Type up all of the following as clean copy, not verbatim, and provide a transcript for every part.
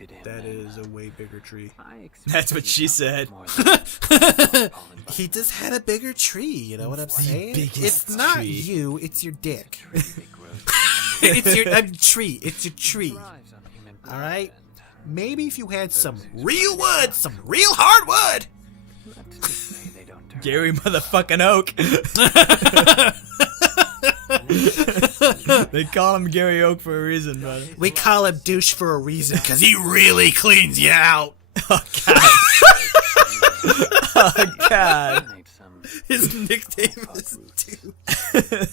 That is a way bigger tree. That's what she said. He just had a bigger tree, you know what I'm saying? biggest It's not tree. you, it's your dick. It's your tree, it's your tree. Alright? Maybe if you had some real wood, some real hard wood. Gary motherfucking Oak. They call him Gary Oak for a reason, brother. We call him douche for a reason, because he really cleans you out. Oh, God. Oh, God. His nickname is douche.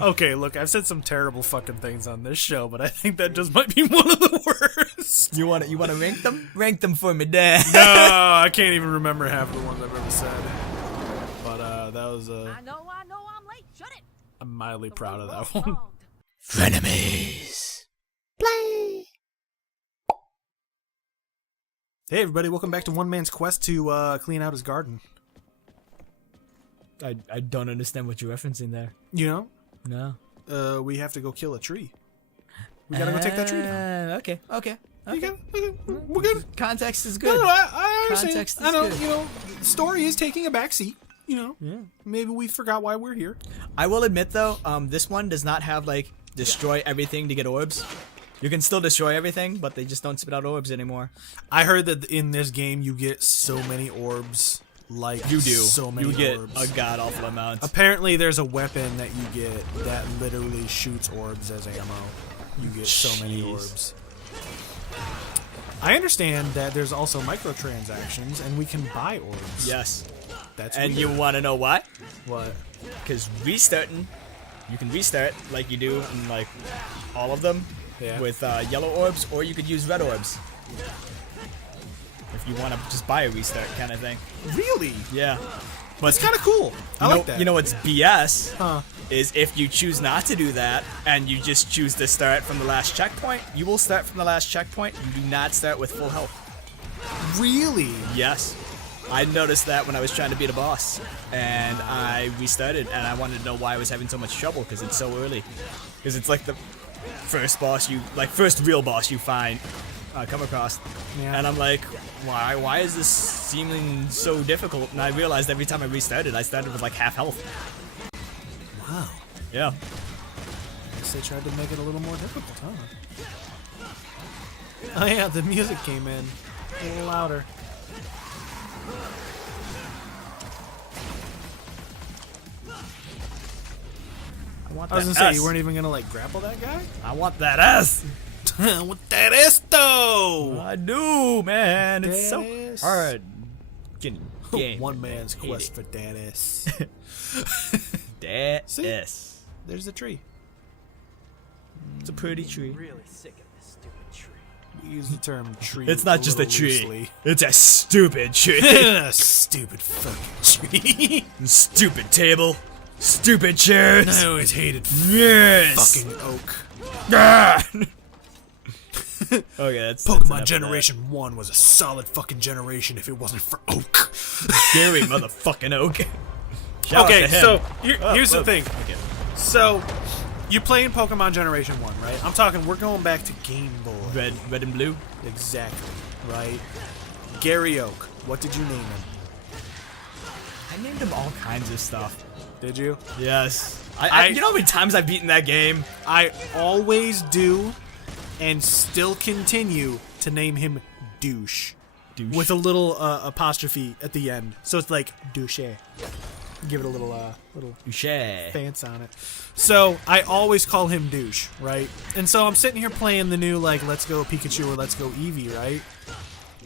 Okay, look, I've said some terrible fucking things on this show, but I think that just might be one of the worst. You want to rank them? Rank them for me, Dad. No, I can't even remember half of the ones I've ever said. But that was I know I'm late. Shut it. I'm mildly proud of that one. Frenemies. Play. Hey everybody, welcome back to One Man's Quest to clean out his garden. I don't understand what you're referencing there. You know? No. We have to go kill a tree. We gotta go take that tree down. Okay. We're good. Context is good. No, I understand. Context is I know, good. you know, the story is taking a backseat. You know, Yeah. maybe we forgot why we're here. I will admit though, this one does not have like destroy everything to get orbs. You can still destroy everything, but they just don't spit out orbs anymore. I heard that in this game you get so many orbs. Like You do. so many You get orbs. a god awful amount. Apparently, there's a weapon that you get that literally shoots orbs as ammo. You get so many Jeez. orbs. I understand that there's also microtransactions, and we can buy orbs. Yes. That's And weird. you want to know why? What? Because restarting, you can restart like you do in like all of them Yeah. with yellow orbs, or you could use red orbs. If you want to just buy a restart kind of thing. Really? Yeah. That's kind of cool. I like that. You know what's BS? Huh. Is if you choose not to do that and you just choose to start from the last checkpoint, you will start from the last checkpoint. You do not start with full health. Really? Yes. I noticed that when I was trying to beat a boss, and I restarted, and I wanted to know why I was having so much trouble because it's so early. Because it's like the first real boss you find, come across, Yeah. and I'm like, why is this seeming so difficult? And I realized every time I restarted, I started with like half health. Wow. Yeah. I guess they tried to make it a little more difficult, huh? Oh yeah, the music came in a little louder. I was gonna say, you weren't even gonna like grapple that guy? I want that ass. With that esto! I do, man. It's so That ass. hard. Getting game. One man's Hate quest it. for that ass. That See? ass. There's the tree. It's a pretty tree. Really sick of this stupid tree. We use the term tree. It's not just a little tree. loosely. It's a stupid tree. Stupid fucking tree. Stupid table. Stupid chairs. I always hated Yes. fucking oak. Ah. Okay, that's enough Pokemon of Generation 1 was a solid fucking generation if it wasn't for oak. that. Gary motherfucking Oak. Shout out Okay, to him. so Oh, here's the whoa. thing. Okay. So, you playing Pokemon Generation 1, right? I'm talking, we're going back to Game Boy. Red and blue. Exactly, right? Gary Oak, what did you name him? I named him all kinds of stuff. Did you? Yes. I- you know how many times I've beaten that game? I always do, and still continue to name him Douche. Douche. With a little apostrophe at the end. So it's like, douche. Give it a little Douche. fancy on it. So I always call him Douche, right? And so I'm sitting here playing the new, like, Let's Go Pikachu or Let's Go Eevee, right?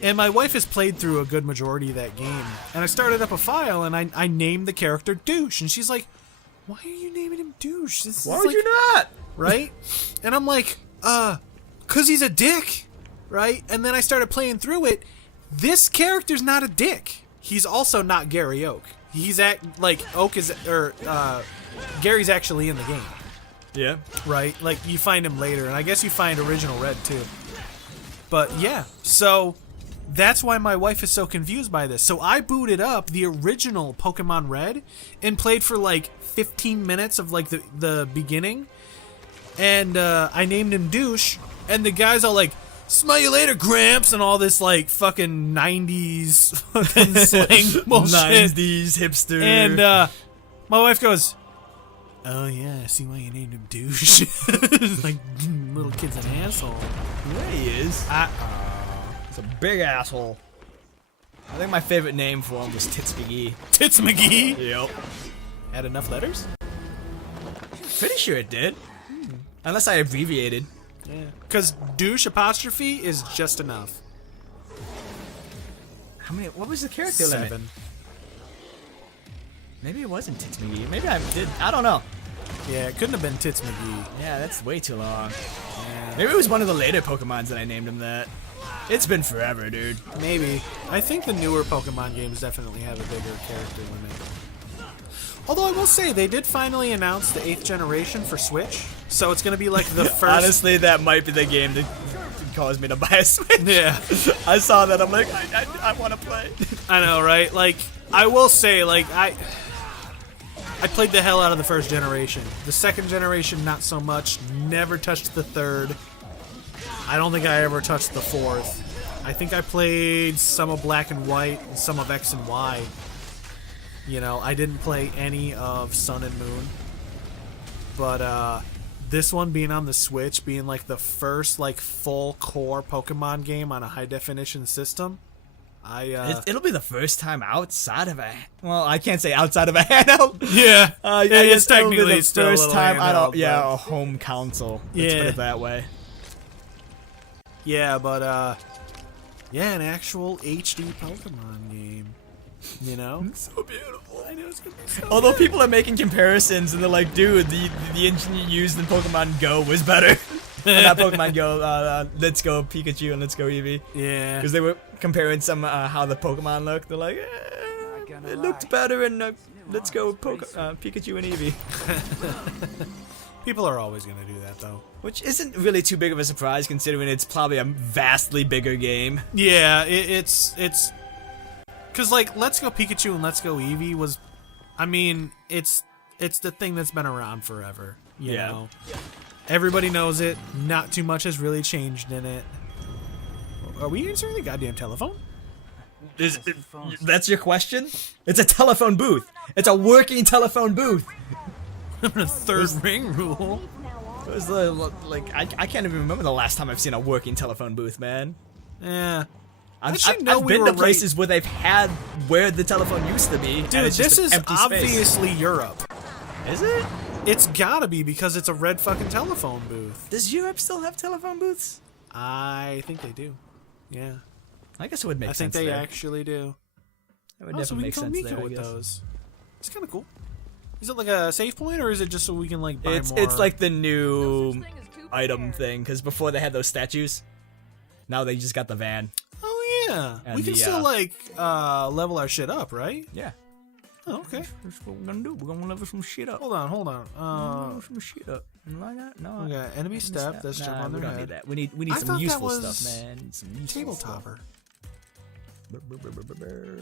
And my wife has played through a good majority of that game. And I started up a file and I named the character Douche. And she's like, why are you naming him Douche? This Why is would like, you not? right? And I'm like, 'cause he's a dick, right? And then I started playing through it. This character's not a dick. He's also not Gary Oak. He's Gary's actually in the game, Yeah. right? Like, you find him later, and I guess you find Original Red too. But yeah, so that's why my wife is so confused by this. So I booted up the original Pokemon Red and played for like 15 minutes of like the beginning. And I named him Douche, and the guy's all like, "Smell you later, Gramps," and all this like fucking 90s fucking slang bullshit. 90s hipster. And my wife goes, "Oh yeah, I see why you named him Douche." Like, little kid's an asshole. Yeah, he is. He's a big asshole. I think my favorite name for him was Tits McGee. Tits McGee? Yep. Had enough letters? Pretty sure it did. Unless I abbreviated. Yeah. Because douche apostrophe is just enough. How many? What was the character limit? 7. Maybe it wasn't Tits McGee. Maybe I did. I don't know. Yeah, it couldn't have been Tits McGee. Yeah, that's way too long. Yeah. Maybe it was one of the later Pokemons that I named him that. It's been forever, dude. Maybe. I think the newer Pokemon games definitely have a bigger character limit. Although I will say, they did finally announce the 8th generation for Switch, so it's going to be like the first... Honestly, that might be the game that caused me to buy a Switch. Yeah. I saw that, I'm like, I want to play. I know, right? Like, I will say, like, I played the hell out of the first generation. The second generation, not so much. Never touched the third. I don't think I ever touched the fourth. I think I played some of Black and White and some of X and Y. You know, I didn't play any of Sun and Moon. But this one being on the Switch, being like the first like full core Pokemon game on a high definition system, It'll be the first time outside of a... Well, I can't say outside of a handheld. Yeah. It's technically the still a first little time I don't... handheld, Yeah, but- a home console. Let's put Yeah. it that way. Yeah, but yeah, an actual HD Pokemon game. You know? So beautiful. I know it's gonna be so Although people are making comparisons and they're like, dude, the engine you used in Pokemon Go was better. Not Pokemon Go, Let's Go Pikachu and Let's Go Eevee. Yeah. Because they were comparing some how the Pokemon looked. They're like, it looked better in Let's Go Pikachu and Eevee. People are always gonna do that though. Which isn't really too big of a surprise considering it's probably a vastly bigger game. Yeah, it's because like Let's Go Pikachu and Let's Go Eevee was, I mean, it's the thing that's been around forever. You Yeah. know, everybody knows it. Not too much has really changed in it. Are we answering the goddamn telephone? That's your question? It's a telephone booth. It's a working telephone booth. Third ring rule. It was like I can't even remember the last time I've seen a working telephone booth, man. Yeah. I've know we been were to places where they've had where the telephone used to be. Dude, and it's just this an is empty space. obviously Europe. Is it? It's gotta be because it's a red fucking telephone booth. Does Europe still have telephone booths? I think they do. Yeah. I guess it would make I think sense they there. actually do. It would Oh, so definitely we can make kill sense Miko there, I with guess. those. It's kind of cool. Is it like a save point, or is it just so we can like buy more? It's like the new item thing, because before they had those statues, now they just got the van. Oh yeah, And we can the, still like level our shit up, right? Yeah. Oh, okay. That's what we're gonna do. We're gonna level some shit up. Hold on. Level some shit up. Like that? No. We got enemy step. Let's jump on we their don't need head. that. We need I some thought that useful was stuff, man. Some useful stuff. Tabletopper.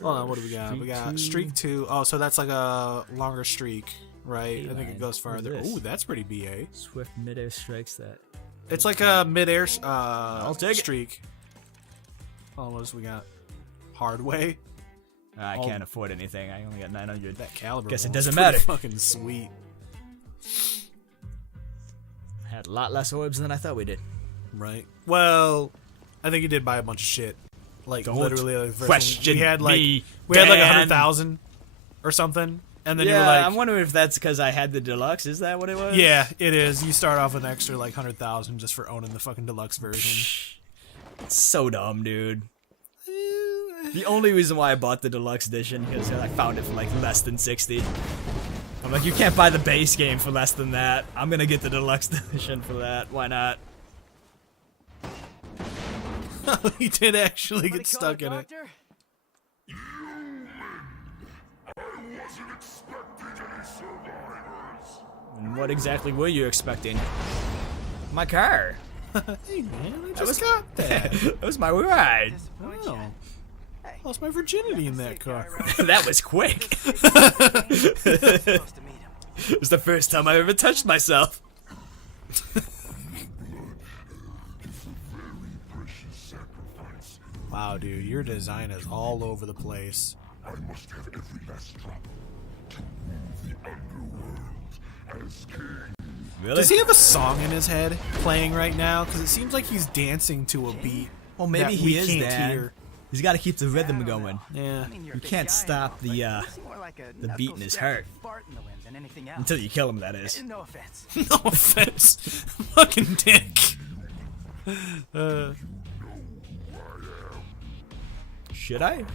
Hold on. What do we got? We got streak 2. Oh, so that's like a longer streak, right? I think man. it goes farther. What's this? Ooh, that's pretty BA. Swift midair strikes that. It's like a midair take it. streak. Oh, what else we got? Hard way. I can't afford anything. I only got 900. That caliber. Guess it roll is doesn't pretty matter. Fucking sweet. Had a lot less orbs than I thought we did. Right. Well, I think you did buy a bunch of shit. Like Don't literally, like, the first question one. We had like me, we had like Dan. 100,000 or something, and then you were Yeah, like, I'm wondering if that's because I had the deluxe. Is that what it was? yeah, it is. You start off with an extra like 100,000 just for owning the fucking deluxe version. It's so dumb, dude. The only reason why I bought the deluxe edition because I found it for like less than 60. I'm like, you can't buy the base game for less than that. I'm gonna get the deluxe edition for that. Why not? He did actually get stuck in it. And what exactly were you expecting? My car. Hey man, I just got that. That was my ride. Oh, lost my virginity in that car. That was quick. It was the first time I ever touched myself. Wow, dude, your design is all over the place. I must have every last drop to rule the underworld as king. Really? Does he have a song in his head playing right now? Because it seems like he's dancing to a beat. Well, maybe that he we is, can't Dan. hear. He's got to keep the rhythm going. Yeah. You can't stop the beat in his heart. Until you kill him, that is. No offense. No offense. Fucking dick. Should I?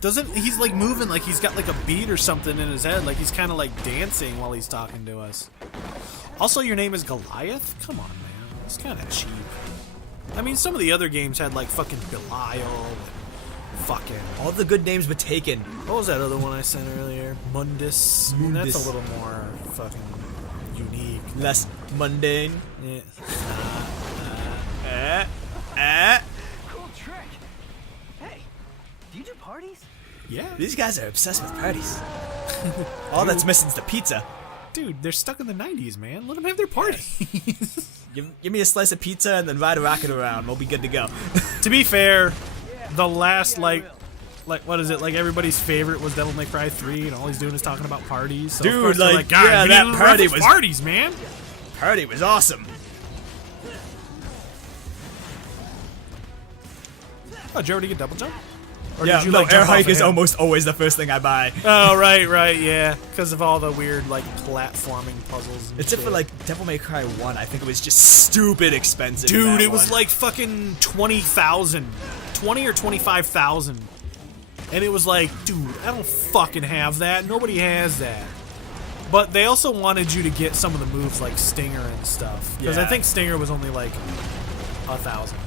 Doesn't he's like moving like he's got like a beat or something in his head, like he's kind of like dancing while he's talking to us. Also, your name is Goliath? Come on, man. It's kind of cheap. I mean, some of the other games had like fucking Belial and fucking... All the good names were taken. What was that other one I sent earlier? Mundus. I mean, that's Mundus. a little more fucking unique. Less mundane. Yeah. Cool trick. Hey, do you do parties? Yeah. These guys are obsessed with parties. All that's missing is the pizza. Dude, they're stuck in the 90s, man. Let them have their party. Give me a slice of pizza and then ride a rocket around. We'll be good to go. To be fair, the last, like, what is it? Like, everybody's favorite was Devil May Cry 3, and all he's doing is talking about parties. So of Dude, course they're like, God, yeah, we that need to party reference was- parties, man. Party was awesome. Oh, did you already get double jump? Or Yeah, did you, no, like, air jump off hike of is him? almost always the first thing I buy. Oh, right, yeah. Because of all the weird, like, platforming puzzles and Except for shit. like Devil May Cry 1, I think it was just stupid expensive. in Dude, that it was one. like fucking 20,000. 20 or 25,000. And it was like, dude, I don't fucking have that. Nobody has that. But they also wanted you to get some of the moves like Stinger and stuff. Because I Yeah. think Stinger was only like 1,000.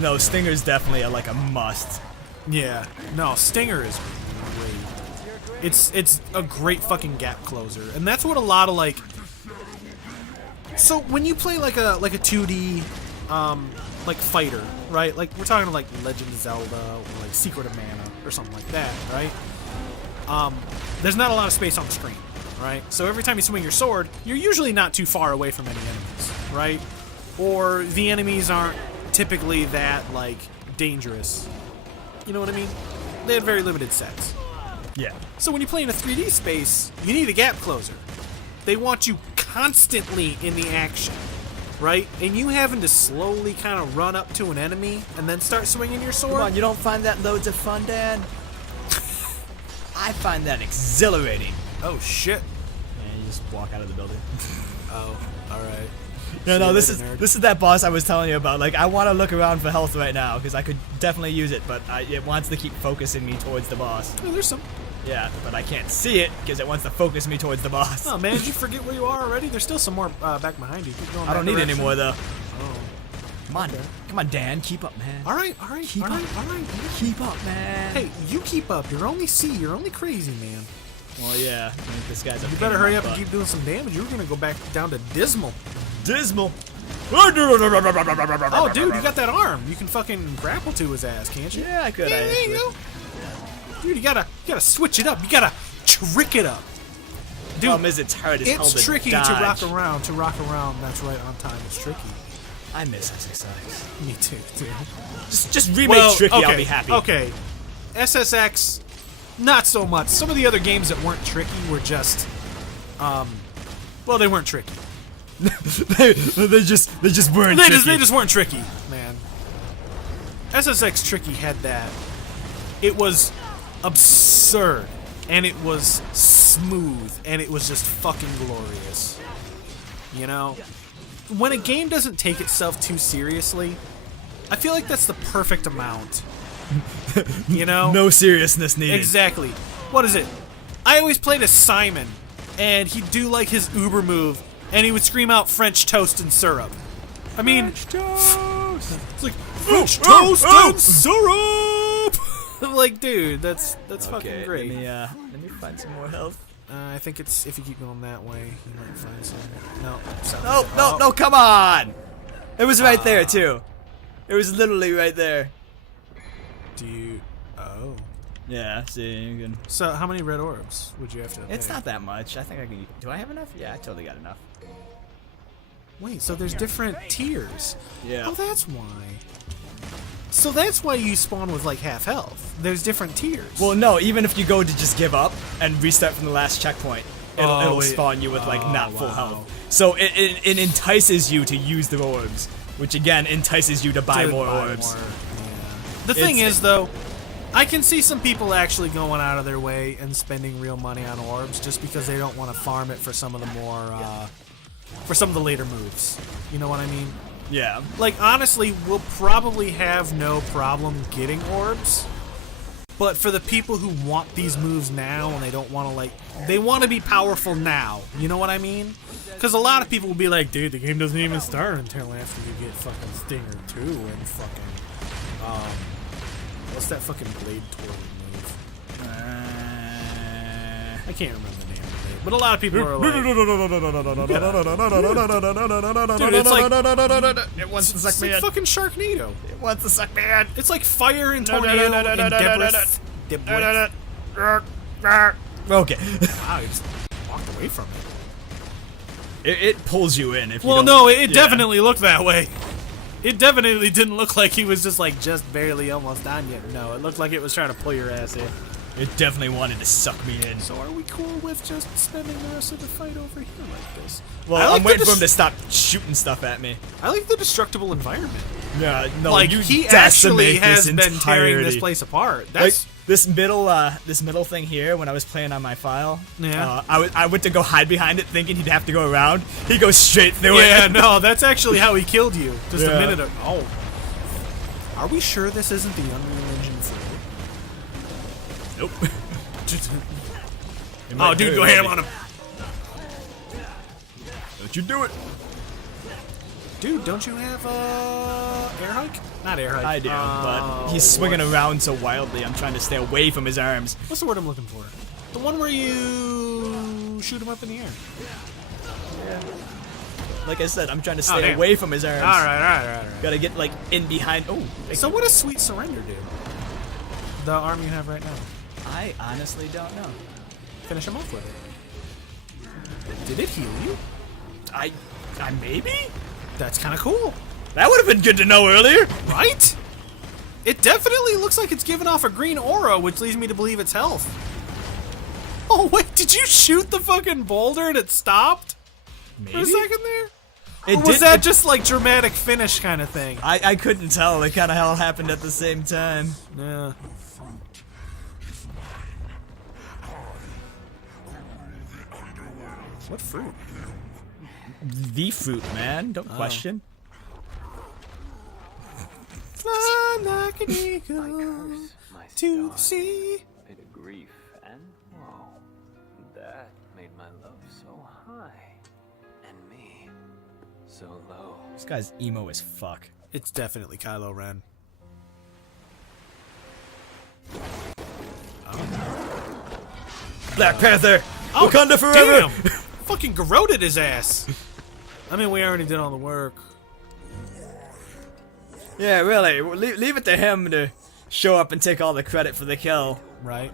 No, Stinger's definitely like a must. Yeah. No, Stinger is great. It's a great fucking gap closer. And that's what a lot of like... So when you play like a 2D like fighter, right? Like we're talking like Legend of Zelda or like Secret of Mana or something like that, right? There's not a lot of space on the screen, right? So every time you swing your sword, you're usually not too far away from any enemies, right? Or the enemies aren't typically that like dangerous. You know what I mean? They had very limited sets. Yeah. So when you play in a 3D space, you need a gap closer. They want you constantly in the action, right? And you having to slowly kind of run up to an enemy and then start swinging your sword. Come on, you don't find that loads of fun, Dan? I find that exhilarating. Oh shit. And you just walk out of the building. Oh, all right. No, See no, you this later, is nerd. this is that boss I was telling you about. Like, I want to look around for health right now because I could definitely use it, but it wants to keep focusing me towards the boss. Oh, there's some. Yeah, but I can't see it because it wants to focus me towards the boss. Oh man, did you forget where you are already? There's still some more back behind you. Keep going I don't that need any direction. more though. Oh. Come on, Dan, keep up, man. All right, Keep all up. right, all right. Keep up, man. Hey, you keep up. You're only C. You're only crazy, man. Well, yeah. I mean, this guy's a You pain better in hurry my up and butt. keep doing some damage. You're gonna go back down to dismal. Dismal. Oh, dude, you got that arm. You can fucking grapple to his ass, can't you? Yeah, I could. Yeah, I there you actually- go. Dude, you gotta switch it up. You gotta trick it up. Dude, Problem is, it's hard as hell it's to tricky dodge. to rock around. To rock around, that's right on time. It's tricky. I miss SSX. Me too, dude. Just remake Tricky, okay, I'll be happy. Okay, SSX, not so much. Some of the other games that weren't tricky were just, well, they weren't tricky. they just weren't They tricky. just weren't tricky, man. SSX Tricky had that. It was absurd, and it was smooth, and it was just fucking glorious. You know? When a game doesn't take itself too seriously, I feel like that's the perfect amount. You know? No seriousness needed. Exactly. What is it? I always played as Simon, and he'd do like his Uber move, and he would scream out French toast and syrup. I mean, Toast. it's like French toast and syrup. Like, dude, that's fucking great. Let me find some more health. I think it's if you keep going that way, you might find some. No, No, come on! It was right there too. It was literally right there. Do you? Oh, Yeah, see, you can... So how many red orbs would you have to It's pay? not that much. I think I can... Do I have enough? Yeah, I totally got enough. Wait, so there's different tiers. Yeah. Oh, that's why. So that's why you spawn with like half health. There's different tiers. Well, no, even if you go to just give up and restart from the last checkpoint, it'll spawn you with like not full health. So it entices you to use the orbs, which again entices you to buy more orbs. Yeah. The thing is, though, I can see some people actually going out of their way and spending real money on orbs just because they don't want to farm it for some of the more, for some of the later moves. You know what I mean? Yeah. Like, honestly, we'll probably have no problem getting orbs. But for the people who want these moves now and they don't want to, like, they want to be powerful now. You know what I mean? Because a lot of people will be like, dude, the game doesn't even start until after you get fucking Stinger 2 and fucking, what's that fucking blade twirling move? I can't remember the name of it. But a lot of people are like, dude, it's like, it wants to suck it's me like in. fucking Sharknado. It wants to suck me in. It's like fire and tornado and debris. Okay. Wow, he just walked away from it. It pulls you in if you Well, don't- no, it yeah. definitely looked that way. It definitely didn't look like he was just like just barely almost on yet. No, it looked like it was trying to pull your ass in. It definitely wanted to suck me in. So are we cool with just spending the rest of the fight over here like this? Well, I like I'm waiting the for him to stop shooting stuff at me. I like the destructible environment. Yeah, no, Like, you he actually decimate has this been tearing this entirety. place apart. Like That's this middle thing here. When I was playing on my file, Yeah. I went to go hide behind it, thinking he'd have to go around. He goes straight through it. yeah, no, that's actually how he killed you. Just a Yeah. minute ago. Oh. Are we sure this isn't the Unreal Engine 4? Nope. Oh, dude, go ham on him. Don't you do it? Dude, don't you have air hike? Not air hike. I do, but he's swinging around so wildly. I'm trying to stay away from his arms. What's the word I'm looking for? The one where you shoot him up in the air. Like I said, I'm trying to stay damn. away from his arms. All right. Gotta get like in behind. Oh, So what does Sweet Surrender do? The arm you have right now. I honestly don't know. Finish him off with it. Did it heal you? I maybe? That's kind of cool, That would have been good to know earlier. right? It definitely looks like it's giving off a green aura, which leads me to believe it's health. Oh wait, did you shoot the fucking boulder and it stopped Maybe. for a second there? It Or was did- that it- just like dramatic finish kind of thing? I couldn't tell. They kind of all happened at the same time. Yeah. What fruit? The fruit, man. Don't question. Fly like an eagle My to the stars sea. made of grief and woe. That made my love so high, and me so low. This guy's emo as fuck. It's definitely Kylo Ren. Black Panther. Wakanda forever. Damn! Fucking garroted his ass. I mean, we already did all the work. Yeah, really. Leave it to him to show up and take all the credit for the kill. Right?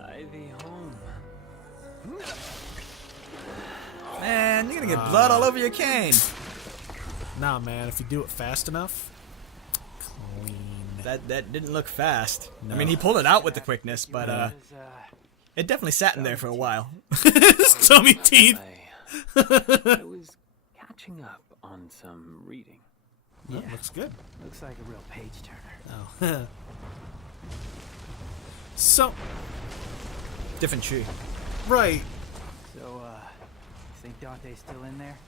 Ivy home. Man, you're gonna get blood all over your cane. Nah, man. If you do it fast enough, clean. That didn't look fast. No. I mean, he pulled it out with the quickness, but Was, it definitely sat in there for a while. His tummy teeth. I was catching up on some reading. Yeah, looks good. Looks like a real page turner. Oh. So, Different tree. right. So, you think Dante's still in there?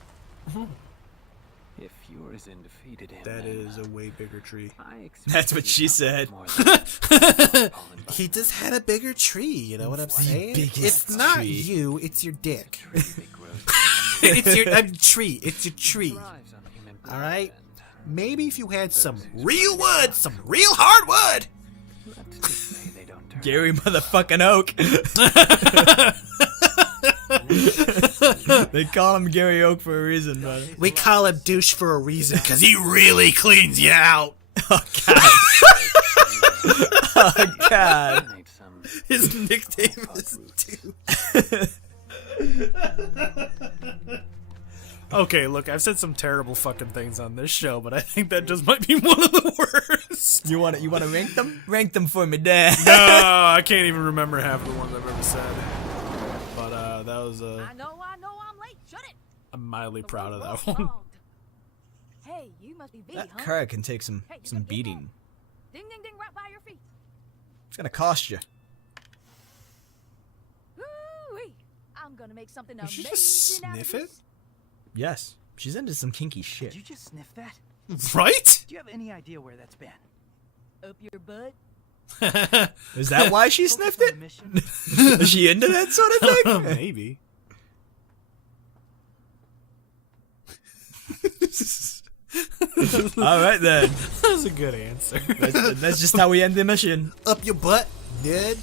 If yours in defeated him, That then is a way bigger tree. I expect That's what he's she not said. more than He just had a bigger tree, you know what I'm saying? biggest It's not tree. you, it's your dick. that grows It's your tree, it's your tree. thrives on human blood Alright? and Maybe if you had some real wood, some real hard wood. let's just say they don't turn Gary motherfucking Oak. They call him Gary Oak for a reason, but We call him douche for a reason, because he really cleans you out. oh god. Oh God. Made some His nickname hot is roots. Douche. Okay, look, I've said some terrible fucking things on this show, but I think that just might be one of the worst. You want to rank them? Rank them for me, Dad. No, I can't even remember half the ones I've ever said. But that was I know I'm late. Shut it. I'm mildly The proud of road's that one. logged. Hey, you must be V, That huh? car can take some Hey, you some got big beating. Ding, ding, ding, right by your feet. It's gonna cost you. Woo-wee. I'm gonna make something Did you amazing just out of sniff it? this. Yes, she's into some kinky shit. Did you just sniff that? Right? Do you have any idea where that's been? Up your butt. Is that why she Focus sniffed on it? the mission. Is she into that sort of thing? Maybe. All right then. That was a good answer. That's just how we end the mission. Up your butt, Ned.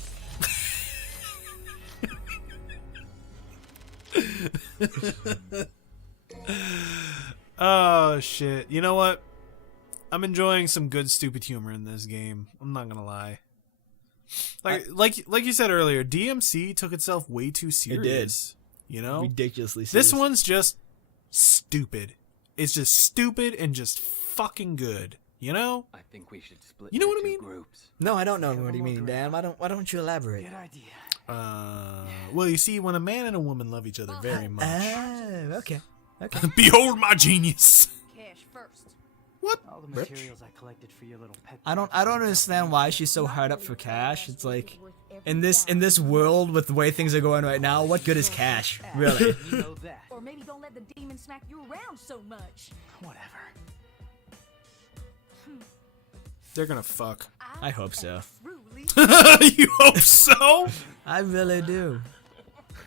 Oh shit. You know what? I'm enjoying some good stupid humor in this game. I'm not gonna lie. Like you said earlier, DMC took itself way too serious. You know? Ridiculously serious. This one's just stupid. It's just stupid and just fucking good. You know? I think we should split You know into what I two mean? groups. No, I don't know what do you mean, Dan. Why don't you elaborate? Good idea. Well, you see, when a man and a woman love each other very much. Oh, okay. Okay. Behold my genius. Cash first. What? All the Rich? materials I collected for your little pet. I don't understand why she's so hard up for cash. It's like in this world with the way things are going right now, what good is cash? Really? You know that. Or maybe don't let the demon smack you around so much. Whatever. They're gonna fuck. I hope so. Truly. You hope so? I really do.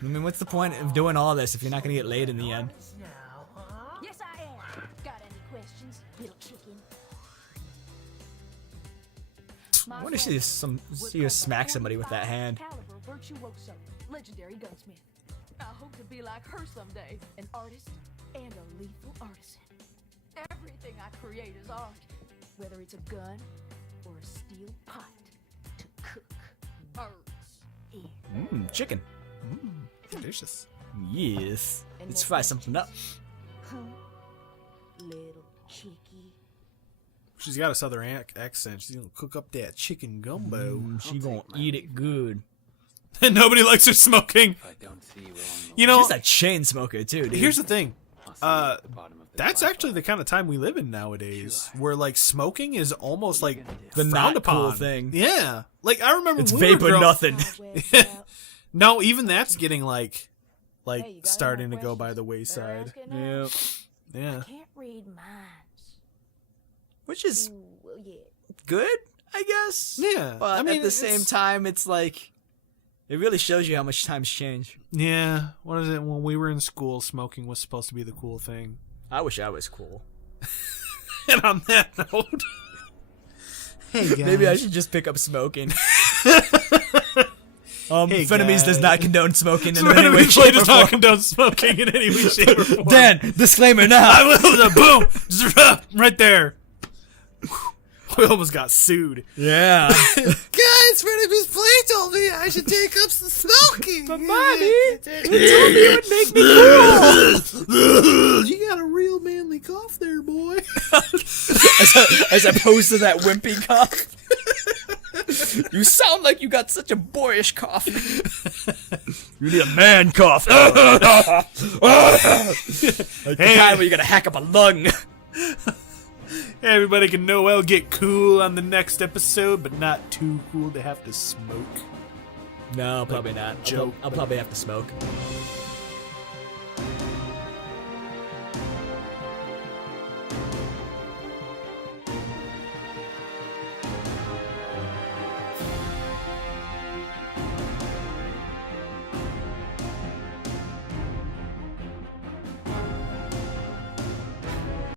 I mean, what's the point of doing all this if you're not gonna get laid in the end? Yes, I am. Got any questions, little chicken? I want to see her smack somebody with that hand. Caliber virtuoso, legendary gunsmith. I hope to be like her someday, an artist and a lethal artisan. Everything I create is art, whether it's a gun or a steel pot to cook birds in. Chicken. Delicious. Yes. Let's fry something up. Huh? Little chickie. She's got a southern accent. She's gonna cook up that chicken gumbo. She gonna eat it good. And nobody likes her smoking. If I don't see you along the You know, She's a chain smoker too, dude. here's the thing. I'll see you at the bottom of this That's black actually hole. the kind of time we live in nowadays, where like smoking is almost like The frowned not cool upon. thing. Yeah, like I remember It's when we were vapor grow- nothing. No, even that's getting like Hey, you got any starting to more go by the questions? Better wayside. ask it now. Yeah. Yeah. Can't read minds. Which is Ooh, well, yeah. good, I guess. Yeah, But I mean, at the same it's- time, it's like it really shows you how much times change. Yeah. What is it? When we were in school, smoking was supposed to be the cool thing. I wish I was cool. And on that note, hey guys, Maybe I should just pick up smoking. Hey, Frenemies does guys. not condone smoking in any way, Frenemies shape, or does not form. condone smoking in any way, shape, or form. Dan, disclaimer now. I will. Boom, right there. We almost got sued. Yeah. Guys, Frenemies Play told me I should take up some smoking. But mommy, it would make me cool. You got a real manly cough there, boy. As opposed to that wimpy cough. You sound like you got such a boyish cough. You need a man cough. Like the kind where you gotta hack up a lung. Everybody can Noel get cool on the next episode, but not too cool to have to smoke. No, probably not. joke. I'll probably have to smoke.